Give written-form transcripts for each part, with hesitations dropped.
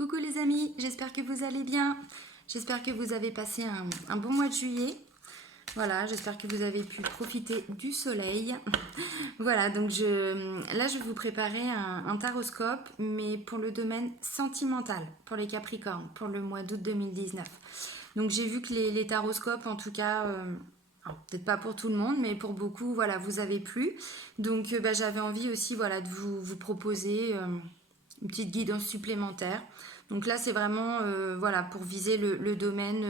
Coucou les amis, j'espère que vous allez bien. J'espère que vous avez passé un bon mois de juillet. Voilà, j'espère que vous avez pu profiter du soleil. Voilà, donc là je vais vous préparer un taroscope, mais pour le domaine sentimental, pour les Capricornes, pour le mois d'août 2019. Donc j'ai vu que les taroscopes, en tout cas, peut-être pas pour tout le monde, mais pour beaucoup, voilà, vous avez plu. Donc j'avais envie aussi, voilà, de vous proposer une petite guidance supplémentaire. Donc là, c'est vraiment voilà, pour viser le domaine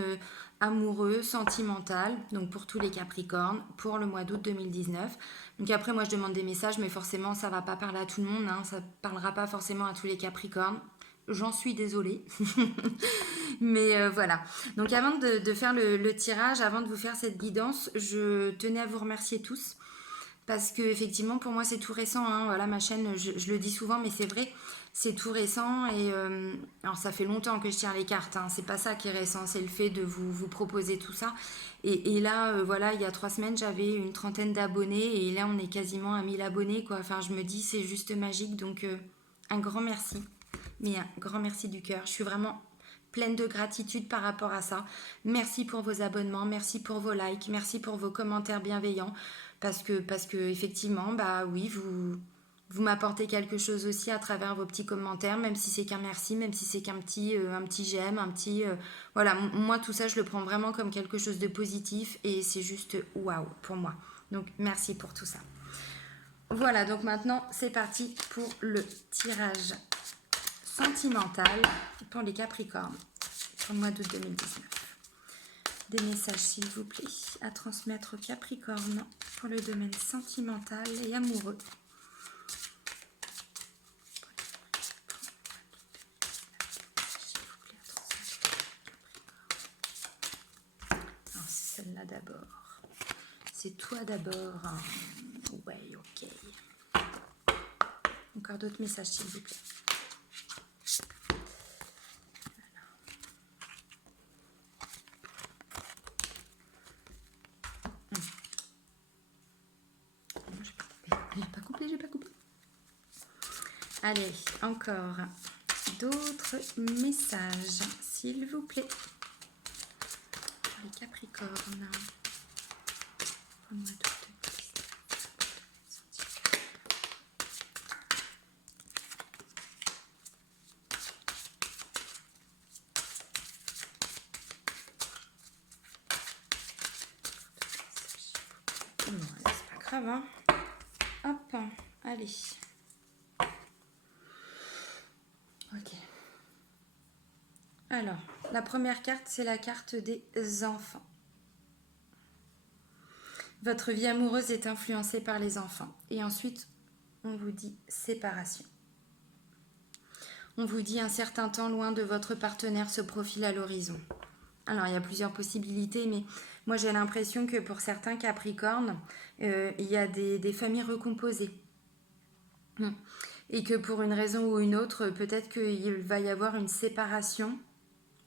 amoureux, sentimental, donc pour tous les Capricornes, pour le mois d'août 2019. Donc après, moi, je demande des messages, mais forcément, ça ne va pas parler à tout le monde, hein, ça ne parlera pas forcément à tous les Capricornes. J'en suis désolée. Mais voilà. Donc avant de faire le tirage, avant de vous faire cette guidance, je tenais à vous remercier tous. Parce que effectivement, pour moi, c'est tout récent. Hein. Voilà, ma chaîne, je le dis souvent, mais c'est vrai, c'est tout récent. Et alors, ça fait longtemps que je tire les cartes. Hein. C'est pas ça qui est récent, c'est le fait de vous proposer tout ça. Et là, voilà, il y a 3 semaines, j'avais une trentaine d'abonnés. Et là, on est quasiment à 1000 abonnés, quoi. Enfin, je me dis, c'est juste magique. Donc, un grand merci. Mais un grand merci du cœur. Je suis vraiment pleine de gratitude par rapport à ça. Merci pour vos abonnements, merci pour vos likes, merci pour vos commentaires bienveillants. Parce que effectivement, bah oui, vous m'apportez quelque chose aussi à travers vos petits commentaires, même si c'est qu'un merci, même si c'est qu'un petit j'aime, voilà, moi tout ça je le prends vraiment comme quelque chose de positif et c'est juste waouh pour moi. Donc merci pour tout ça. Voilà, donc maintenant c'est parti pour le tirage sentimental pour les Capricornes pour le mois d'août 2019. Des messages s'il vous plaît à transmettre aux Capricornes pour le domaine sentimental et amoureux. Alors, c'est celle-là d'abord. C'est toi d'abord. Ouais, ok. Encore d'autres messages s'il vous plaît. J'ai pas coupé. Allez, encore d'autres messages, s'il vous plaît. Les Capricornes. Non, c'est pas grave, hein. Hop, allez. Ok. Alors, la première carte, c'est la carte des enfants. Votre vie amoureuse est influencée par les enfants. Et ensuite, on vous dit séparation. On vous dit un certain temps loin de votre partenaire se profile à l'horizon. Alors, il y a plusieurs possibilités, mais moi, j'ai l'impression que pour certains Capricornes, il y a des familles recomposées. Et que pour une raison ou une autre, peut-être qu'il va y avoir une séparation.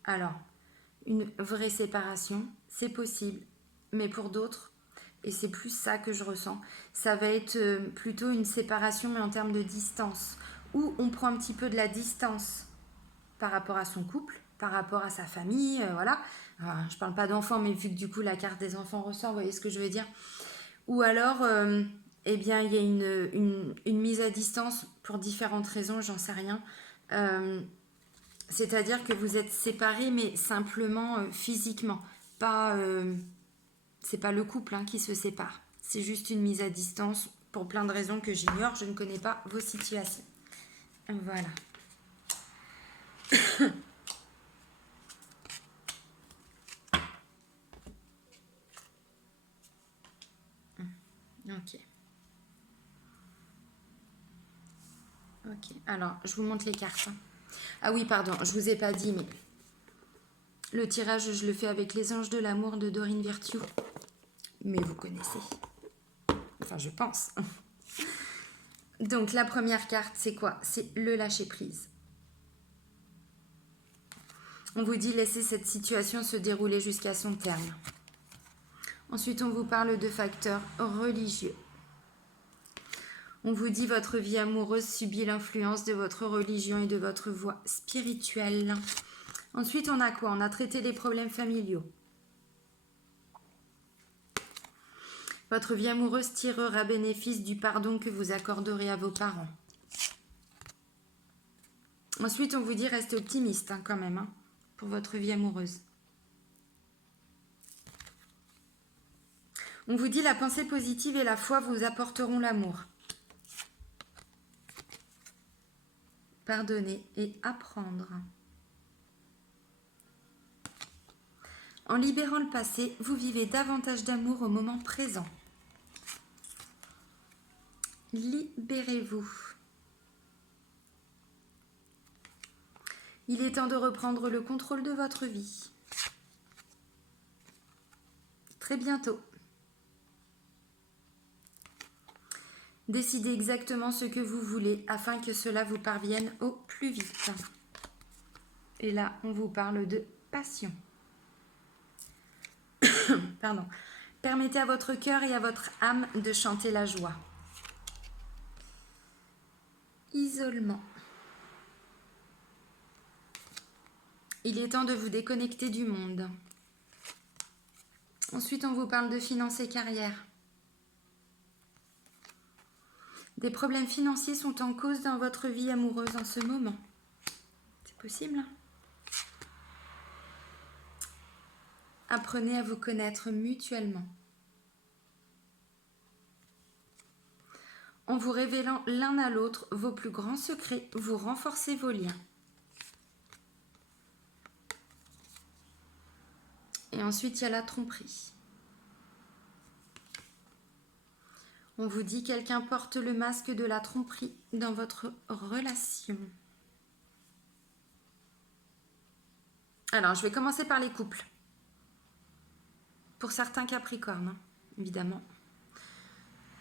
Alors, une vraie séparation, c'est possible. Mais pour d'autres, et c'est plus ça que je ressens, ça va être plutôt une séparation, mais en termes de distance. Où on prend un petit peu de la distance par rapport à son couple, par rapport à sa famille, voilà. Alors, je parle pas d'enfants, mais vu que du coup la carte des enfants ressort, vous voyez ce que je veux dire. Ou alors, eh bien, il y a une mise à distance pour différentes raisons, j'en sais rien. C'est-à-dire que vous êtes séparés, mais simplement physiquement. Pas, c'est pas le couple qui se sépare. C'est juste une mise à distance pour plein de raisons que j'ignore. Je ne connais pas vos situations. Voilà. Ok. Ok. Alors, je vous montre les cartes. Ah oui, pardon, je vous ai pas dit, mais le tirage, je le fais avec les anges de l'amour de Dorine Virtue. Mais vous connaissez. Enfin, je pense. Donc, la première carte, c'est quoi? C'est le lâcher-prise. On vous dit laisser cette situation se dérouler jusqu'à son terme. Ensuite, on vous parle de facteurs religieux. On vous dit votre vie amoureuse subit l'influence de votre religion et de votre voie spirituelle. Ensuite, on a quoi? On a traité les problèmes familiaux. Votre vie amoureuse tirera bénéfice du pardon que vous accorderez à vos parents. Ensuite, on vous dit restez optimiste quand même pour votre vie amoureuse. On vous dit la pensée positive et la foi vous apporteront l'amour. Pardonner et apprendre. En libérant le passé, vous vivez davantage d'amour au moment présent. Libérez-vous. Il est temps de reprendre le contrôle de votre vie. Très bientôt. Décidez exactement ce que vous voulez afin que cela vous parvienne au plus vite. Et là, on vous parle de passion. Pardon. Permettez à votre cœur et à votre âme de chanter la joie. Isolement. Il est temps de vous déconnecter du monde. Ensuite, on vous parle de finances et carrière. Des problèmes financiers sont en cause dans votre vie amoureuse en ce moment. C'est possible? Apprenez à vous connaître mutuellement. En vous révélant l'un à l'autre vos plus grands secrets, vous renforcez vos liens. Et ensuite, il y a la tromperie. On vous dit quelqu'un porte le masque de la tromperie dans votre relation. Alors, je vais commencer par les couples. Pour certains Capricornes, évidemment.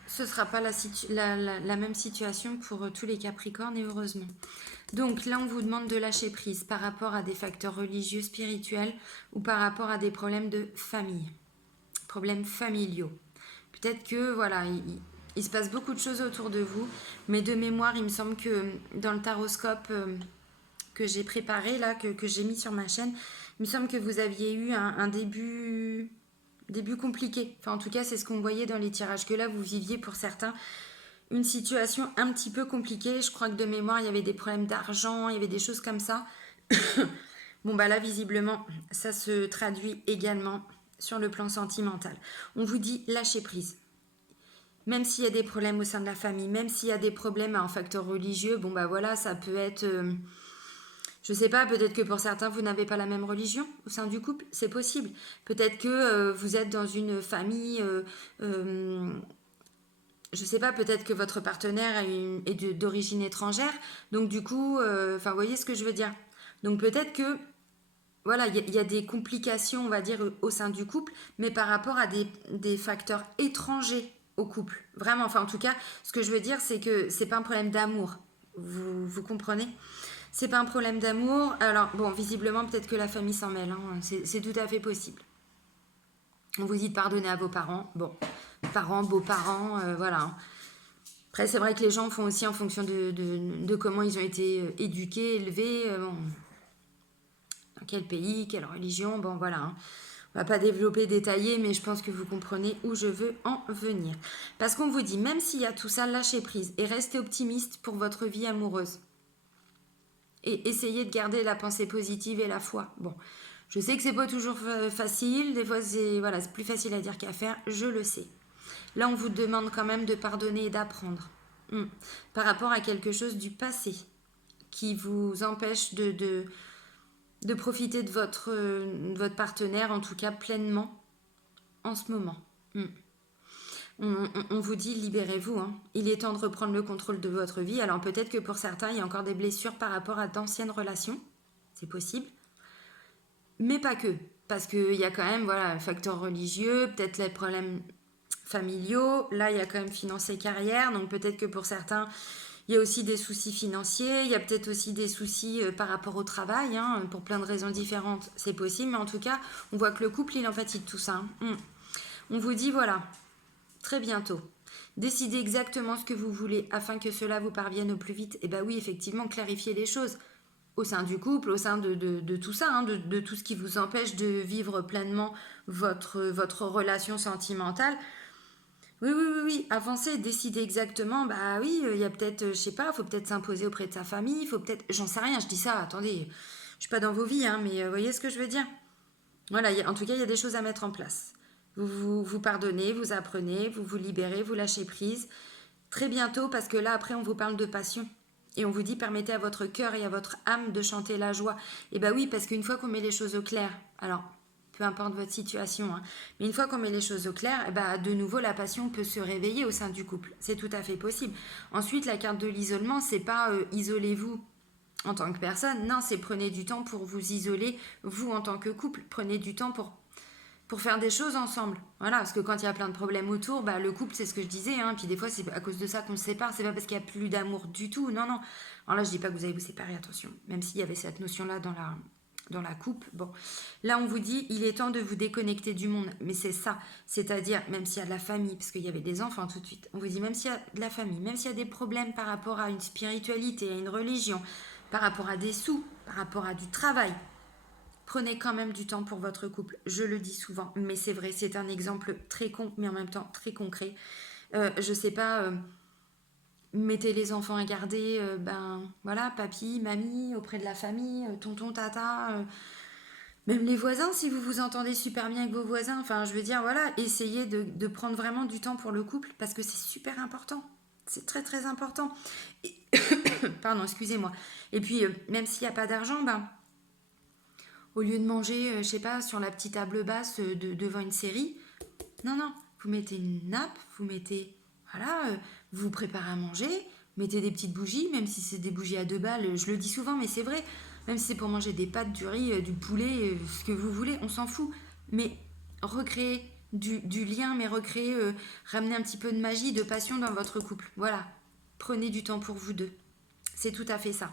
Ce ne sera pas la même situation pour tous les Capricornes et heureusement. Donc là, on vous demande de lâcher prise par rapport à des facteurs religieux, spirituels ou par rapport à des problèmes de famille, problèmes familiaux. Peut-être que, voilà, il se passe beaucoup de choses autour de vous, mais de mémoire, il me semble que dans le taroscope que j'ai préparé, là, que j'ai mis sur ma chaîne, il me semble que vous aviez eu un début compliqué. Enfin, en tout cas, c'est ce qu'on voyait dans les tirages, que là, vous viviez pour certains une situation un petit peu compliquée. Je crois que de mémoire, il y avait des problèmes d'argent, il y avait des choses comme ça. Bon, bah là, visiblement, ça se traduit également sur le plan sentimental. On vous dit lâcher prise. Même s'il y a des problèmes au sein de la famille, même s'il y a des problèmes à un facteur religieux, bon, bah voilà, ça peut être... je sais pas, peut-être que pour certains, vous n'avez pas la même religion au sein du couple, c'est possible. Peut-être que vous êtes dans une famille, je sais pas, peut-être que votre partenaire est d'origine étrangère, donc du coup, enfin, vous voyez ce que je veux dire. Donc peut-être que, voilà, il y a des complications, on va dire, au sein du couple, mais par rapport à des facteurs étrangers au couple. Vraiment, enfin, en tout cas, ce que je veux dire, c'est que c'est pas un problème d'amour. Vous comprenez ? C'est pas un problème d'amour. Alors, bon, visiblement, peut-être que la famille s'en mêle. Hein. C'est tout à fait possible. On vous dit de pardonner à vos parents. Bon, parents, beaux-parents, voilà. Après, c'est vrai que les gens font aussi en fonction de comment ils ont été éduqués, élevés, bon, dans quel pays, quelle religion, bon, voilà. Hein. On va pas développer, détailler, mais je pense que vous comprenez où je veux en venir. Parce qu'on vous dit, même s'il y a tout ça, lâchez prise et restez optimiste pour votre vie amoureuse. Et essayez de garder la pensée positive et la foi. Bon, je sais que c'est pas toujours facile, des fois c'est plus facile à dire qu'à faire, je le sais. Là, on vous demande quand même de pardonner et d'apprendre par rapport à quelque chose du passé qui vous empêche de profiter de votre partenaire, en tout cas pleinement, en ce moment. On vous dit libérez-vous, hein. Il est temps de reprendre le contrôle de votre vie. Alors peut-être que pour certains, il y a encore des blessures par rapport à d'anciennes relations. C'est possible. Mais pas que. Parce qu'il y a quand même le facteur religieux, peut-être les problèmes familiaux. Là, il y a quand même finances et carrière. Donc peut-être que pour certains, il y a aussi des soucis financiers. Il y a peut-être aussi des soucis par rapport au travail. Hein, pour plein de raisons différentes, c'est possible. Mais en tout cas, on voit que le couple, il en pâtit de tout ça. On vous dit, voilà, très bientôt, Décidez exactement ce que vous voulez afin que cela vous parvienne au plus vite. Et bah oui, effectivement, clarifier les choses au sein du couple, au sein de tout ça, hein, de tout ce qui vous empêche de vivre pleinement votre relation sentimentale. Oui, oui, oui, oui, avancez, décidez exactement. Bah oui, il y a peut-être, je sais pas, il faut peut-être s'imposer auprès de sa famille, il faut peut-être, j'en sais rien, je dis ça, attendez, je suis pas dans vos vies, hein, mais vous voyez ce que je veux dire? Voilà, en tout cas, il y a des choses à mettre en place. Vous pardonnez, vous apprenez, vous vous libérez, vous lâchez prise. Très bientôt, parce que là, après, on vous parle de passion. Et on vous dit, permettez à votre cœur et à votre âme de chanter la joie. Et bah oui, parce qu'une fois qu'on met les choses au clair, alors, peu importe votre situation, hein, mais une fois qu'on met les choses au clair, et bah, de nouveau, la passion peut se réveiller au sein du couple. C'est tout à fait possible. Ensuite, la carte de l'isolement, c'est pas isolez-vous en tant que personne. Non, c'est prenez du temps pour vous isoler, vous en tant que couple. Prenez du temps pour faire des choses ensemble. Voilà, parce que quand il y a plein de problèmes autour, bah, le couple, c'est ce que je disais, hein, puis des fois, c'est à cause de ça qu'on se sépare, c'est pas parce qu'il n'y a plus d'amour du tout, non, non. Alors là, je dis pas que vous allez vous séparer, attention, même s'il y avait cette notion-là dans la coupe. Bon, là, on vous dit, il est temps de vous déconnecter du monde, mais c'est ça, c'est-à-dire, même s'il y a de la famille, parce qu'il y avait des enfants tout de suite, on vous dit, même s'il y a de la famille, même s'il y a des problèmes par rapport à une spiritualité, à une religion, par rapport à des sous, par rapport à du travail, prenez quand même du temps pour votre couple. Je le dis souvent, mais c'est vrai, c'est un exemple très con, mais en même temps très concret. Je sais pas, mettez les enfants à garder, ben voilà, papy, mamie, auprès de la famille, tonton, tata, même les voisins, si vous vous entendez super bien avec vos voisins. Enfin, je veux dire, voilà, essayez de prendre vraiment du temps pour le couple parce que c'est super important. C'est très très important. Et pardon, excusez-moi. Et puis, même s'il n'y a pas d'argent, ben au lieu de manger, je sais pas, sur la petite table basse devant une série, non, non, vous mettez une nappe, vous mettez, voilà, vous vous préparez à manger, mettez des petites bougies, même si c'est des bougies à 2 balles, je le dis souvent, mais c'est vrai, même si c'est pour manger des pâtes, du riz, du poulet, ce que vous voulez, on s'en fout. Mais recréer du lien, mais recréer, ramener un petit peu de magie, de passion dans votre couple. Voilà, prenez du temps pour vous deux. C'est tout à fait ça.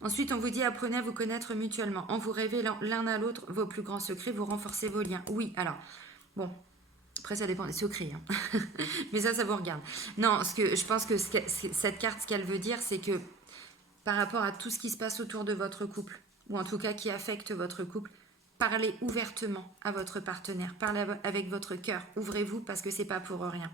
Ensuite, on vous dit apprenez à vous connaître mutuellement. En vous révélant l'un à l'autre vos plus grands secrets, vous renforcez vos liens. Oui, alors, bon, après ça dépend des secrets. Hein. Mais ça vous regarde. Non, je pense que cette carte, ce qu'elle veut dire, c'est que par rapport à tout ce qui se passe autour de votre couple, ou en tout cas qui affecte votre couple, parlez ouvertement à votre partenaire. Parlez avec votre cœur. Ouvrez-vous parce que c'est pas pour rien.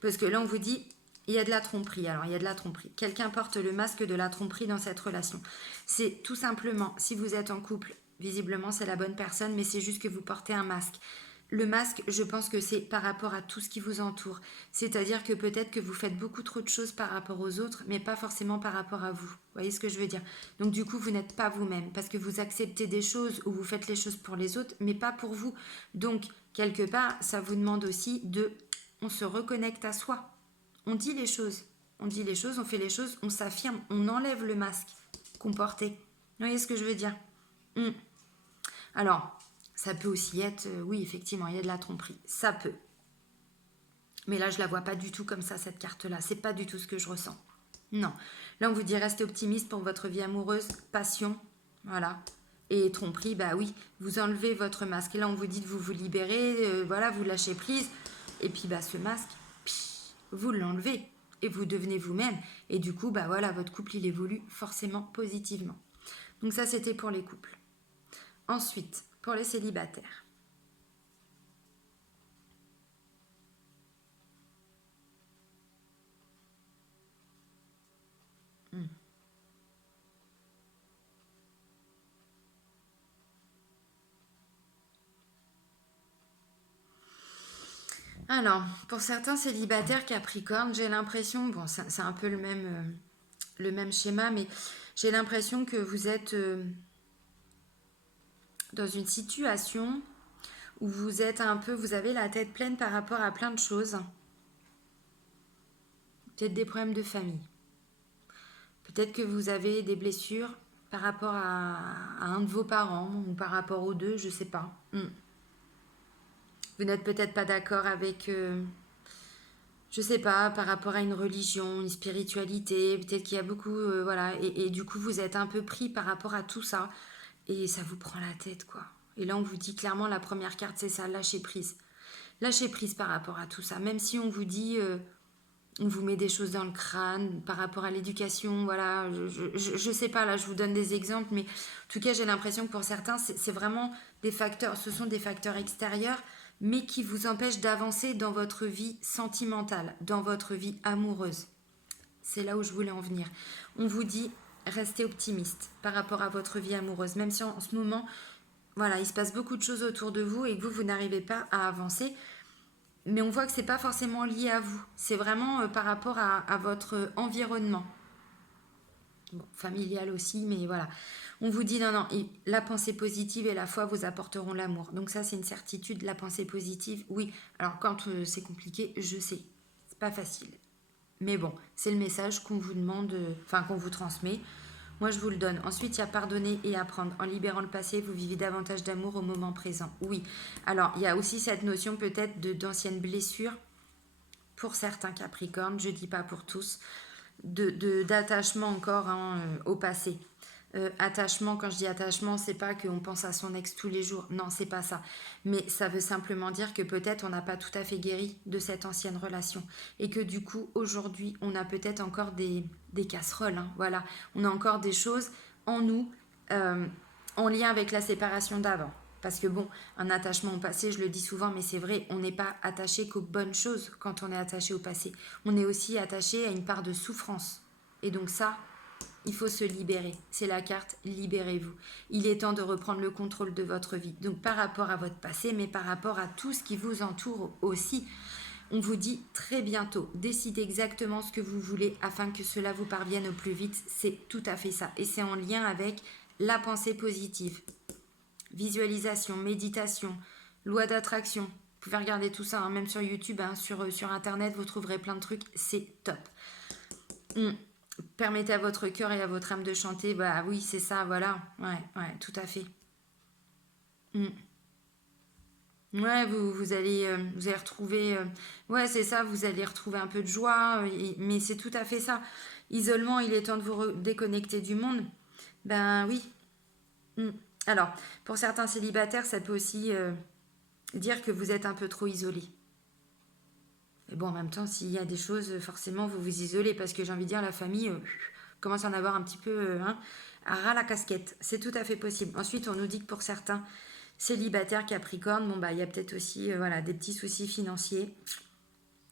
Parce que là, on vous dit, il y a de la tromperie. Alors, il y a de la tromperie. Quelqu'un porte le masque de la tromperie dans cette relation. C'est tout simplement, si vous êtes en couple, visiblement, c'est la bonne personne, mais c'est juste que vous portez un masque. Le masque, je pense que c'est par rapport à tout ce qui vous entoure. C'est-à-dire que peut-être que vous faites beaucoup trop de choses par rapport aux autres, mais pas forcément par rapport à vous. Vous voyez ce que je veux dire? Donc du coup, vous n'êtes pas vous-même, parce que vous acceptez des choses ou vous faites les choses pour les autres, mais pas pour vous. Donc, quelque part, ça vous demande aussi de... On se reconnecte à soi. On dit les choses. On dit les choses, on fait les choses, on s'affirme, on enlève le masque qu'on portait. Vous voyez ce que je veux dire? Alors, ça peut aussi être, oui, effectivement, il y a de la tromperie. Ça peut. Mais là, je la vois pas du tout comme ça, cette carte-là. C'est pas du tout ce que je ressens. Non. Là, on vous dit restez optimiste pour votre vie amoureuse, passion, voilà. Et tromperie, bah oui, vous enlevez votre masque. Et là, on vous dit de vous libérer, voilà, vous lâchez prise. Et puis, bah, ce masque, vous l'enlevez et vous devenez vous-même. Et du coup, bah voilà, votre couple, il évolue forcément positivement. Donc ça, c'était pour les couples. Ensuite, pour les célibataires. Alors, pour certains célibataires Capricorne, j'ai l'impression, bon, c'est un peu le même schéma, mais j'ai l'impression que vous êtes dans une situation où vous êtes un peu, vous avez la tête pleine par rapport à plein de choses. Peut-être des problèmes de famille. Peut-être que vous avez des blessures par rapport à un de vos parents ou par rapport aux deux, je sais pas. Vous n'êtes peut-être pas d'accord avec, je sais pas, par rapport à une religion, une spiritualité. Peut-être qu'il y a beaucoup, voilà. Et du coup, vous êtes un peu pris par rapport à tout ça. Et ça vous prend la tête, quoi. Et là, on vous dit clairement, la première carte, c'est ça, lâcher prise. Lâcher prise par rapport à tout ça. Même si on vous dit, on vous met des choses dans le crâne par rapport à l'éducation, voilà, je sais pas, là je vous donne des exemples, mais en tout cas j'ai l'impression que pour certains c'est vraiment des facteurs, ce sont des facteurs extérieurs, mais qui vous empêchent d'avancer dans votre vie sentimentale, dans votre vie amoureuse. C'est là où je voulais en venir. On vous dit, restez optimiste par rapport à votre vie amoureuse, même si en ce moment, voilà, il se passe beaucoup de choses autour de vous et que vous n'arrivez pas à avancer. Mais on voit que c'est pas forcément lié à vous. C'est vraiment par rapport à votre environnement. Bon, familial aussi, mais voilà. On vous dit non, non, la pensée positive et la foi vous apporteront l'amour. Donc ça, c'est une certitude, la pensée positive, oui. Alors quand c'est compliqué, je sais, c'est pas facile. Mais bon, c'est le message qu'on vous demande, enfin qu'on vous transmet. Moi, je vous le donne. Ensuite, il y a pardonner et apprendre. En libérant le passé, vous vivez davantage d'amour au moment présent. Oui. Alors, il y a aussi cette notion peut-être d'anciennes blessures pour certains Capricornes, je ne dis pas pour tous, d'attachement encore au passé. Attachement, quand je dis attachement, c'est pas qu'on pense à son ex tous les jours. Non, c'est pas ça. Mais ça veut simplement dire que peut-être on n'a pas tout à fait guéri de cette ancienne relation. Et que du coup, aujourd'hui, on a peut-être encore des casseroles. Hein, voilà. On a encore des choses en nous en lien avec la séparation d'avant. Parce que bon, un attachement au passé, je le dis souvent, mais c'est vrai, on n'est pas attaché qu'aux bonnes choses quand on est attaché au passé. On est aussi attaché à une part de souffrance. Et donc ça, il faut se libérer. C'est la carte libérez-vous. Il est temps de reprendre le contrôle de votre vie. Donc par rapport à votre passé, mais par rapport à tout ce qui vous entoure aussi. On vous dit très bientôt, décidez exactement ce que vous voulez afin que cela vous parvienne au plus vite. C'est tout à fait ça. Et c'est en lien avec la pensée positive. Visualisation, méditation, loi d'attraction. Vous pouvez regarder tout ça, hein, même sur YouTube, hein, sur Internet, vous trouverez plein de trucs. C'est top. Permettez à votre cœur et à votre âme de chanter. Bah oui, c'est ça, voilà. Ouais, tout à fait. Ouais, vous allez retrouver... ouais, c'est ça, vous allez retrouver un peu de joie. Mais c'est tout à fait ça. Isolement, il est temps de vous déconnecter du monde. Ben oui. Alors, pour certains célibataires, ça peut aussi dire que vous êtes un peu trop isolé. Mais bon, en même temps, s'il y a des choses, forcément, vous vous isolez parce que j'ai envie de dire, la famille commence à en avoir un petit peu à ras la casquette. C'est tout à fait possible. Ensuite, on nous dit que pour certains célibataires Capricorne, bon, bah, il y a peut-être aussi voilà, des petits soucis financiers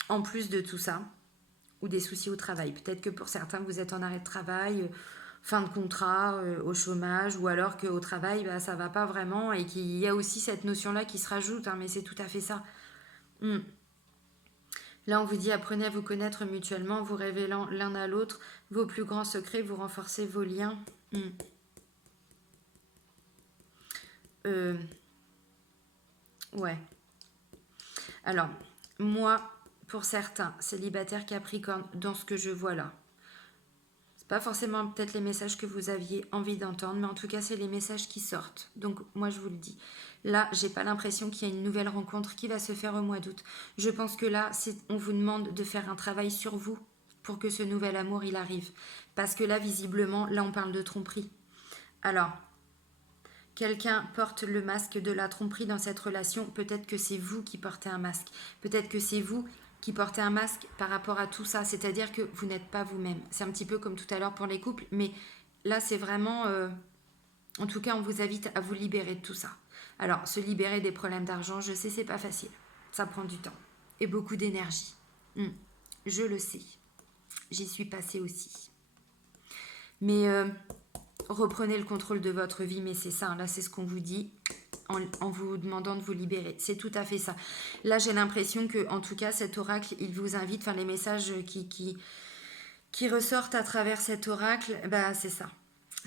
en plus de tout ça, ou des soucis au travail. Peut-être que pour certains, vous êtes en arrêt de travail, fin de contrat, au chômage, ou alors qu'au travail, bah, ça va pas vraiment et qu'il y a aussi cette notion-là qui se rajoute, hein, mais c'est tout à fait ça. Là, on vous dit apprenez à vous connaître mutuellement, vous révélant l'un à l'autre vos plus grands secrets, vous renforcez vos liens. Ouais. Alors, moi, pour certains célibataires Capricorne, dans ce que je vois là, c'est pas forcément peut-être les messages que vous aviez envie d'entendre, mais en tout cas, c'est les messages qui sortent. Donc, moi, je vous le dis. Là, j'ai pas l'impression qu'il y a une nouvelle rencontre qui va se faire au mois d'août. Je pense que là, on vous demande de faire un travail sur vous pour que ce nouvel amour, il arrive. Parce que là, visiblement, là, on parle de tromperie. Alors, quelqu'un porte le masque de la tromperie dans cette relation. Peut-être que c'est vous qui portez un masque. Peut-être que c'est vous qui portez un masque par rapport à tout ça. C'est-à-dire que vous n'êtes pas vous-même. C'est un petit peu comme tout à l'heure pour les couples. Mais là, c'est vraiment... en tout cas, on vous invite à vous libérer de tout ça. Alors, se libérer des problèmes d'argent, je sais, c'est pas facile. Ça prend du temps et beaucoup d'énergie. Je le sais. J'y suis passée aussi. Mais reprenez le contrôle de votre vie, mais c'est ça, là, c'est ce qu'on vous dit en vous demandant de vous libérer. C'est tout à fait ça. Là, j'ai l'impression que, en tout cas, cet oracle, il vous invite, enfin, les messages qui ressortent à travers cet oracle, bah, c'est ça.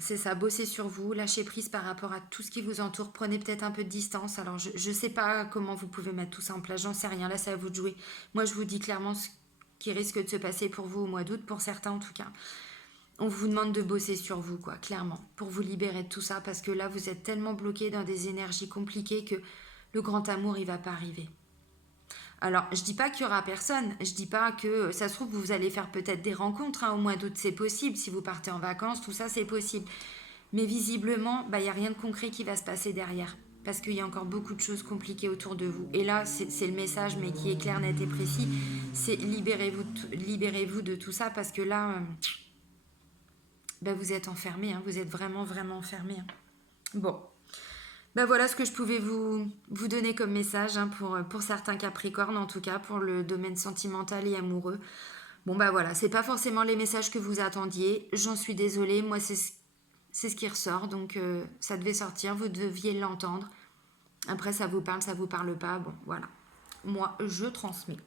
C'est ça, bossez sur vous, lâchez prise par rapport à tout ce qui vous entoure, prenez peut-être un peu de distance. Alors, je ne sais pas comment vous pouvez mettre tout ça en place, j'en sais rien, là, c'est à vous de jouer. Moi, je vous dis clairement ce qui risque de se passer pour vous au mois d'août, pour certains en tout cas. On vous demande de bosser sur vous, quoi, clairement, pour vous libérer de tout ça, parce que là, vous êtes tellement bloqué dans des énergies compliquées que le grand amour, il va pas arriver. Alors, je dis pas qu'il y aura personne, je dis pas que ça se trouve vous allez faire peut-être des rencontres au mois d'août, c'est possible, si vous partez en vacances, tout ça c'est possible. Mais visiblement, il n'y a rien de concret qui va se passer derrière. parce qu'il y a encore beaucoup de choses compliquées autour de vous. Et là, c'est le message, mais qui est clair, net et précis. C'est libérez-vous de tout ça, parce que là, ben vous êtes enfermés, hein, vous êtes vraiment, vraiment enfermés. Hein. Bon, ben voilà ce que je pouvais vous donner comme message, hein, pour certains Capricornes, en tout cas, pour le domaine sentimental et amoureux. Bon, ben voilà, c'est pas forcément les messages que vous attendiez. J'en suis désolée, moi, c'est ce qui ressort, donc ça devait sortir, vous deviez l'entendre. Après, ça vous parle pas, bon, voilà. Moi, je transmets.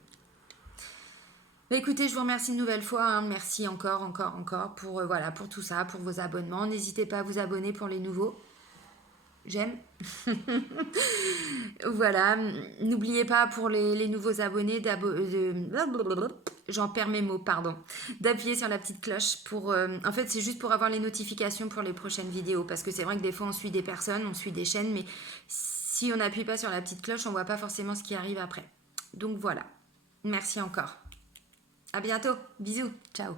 Bah, écoutez, je vous remercie une nouvelle fois, hein. Merci encore pour, voilà, pour tout ça, pour vos abonnements. N'hésitez pas à vous abonner pour les nouveaux. J'aime. Voilà, n'oubliez pas pour les nouveaux abonnés j'en perds mes mots, pardon, d'appuyer sur la petite cloche pour... en fait, c'est juste pour avoir les notifications pour les prochaines vidéos, parce que c'est vrai que des fois, on suit des personnes, on suit des chaînes, mais si on n'appuie pas sur la petite cloche, on voit pas forcément ce qui arrive après. Donc voilà, merci encore. À bientôt, bisous, ciao.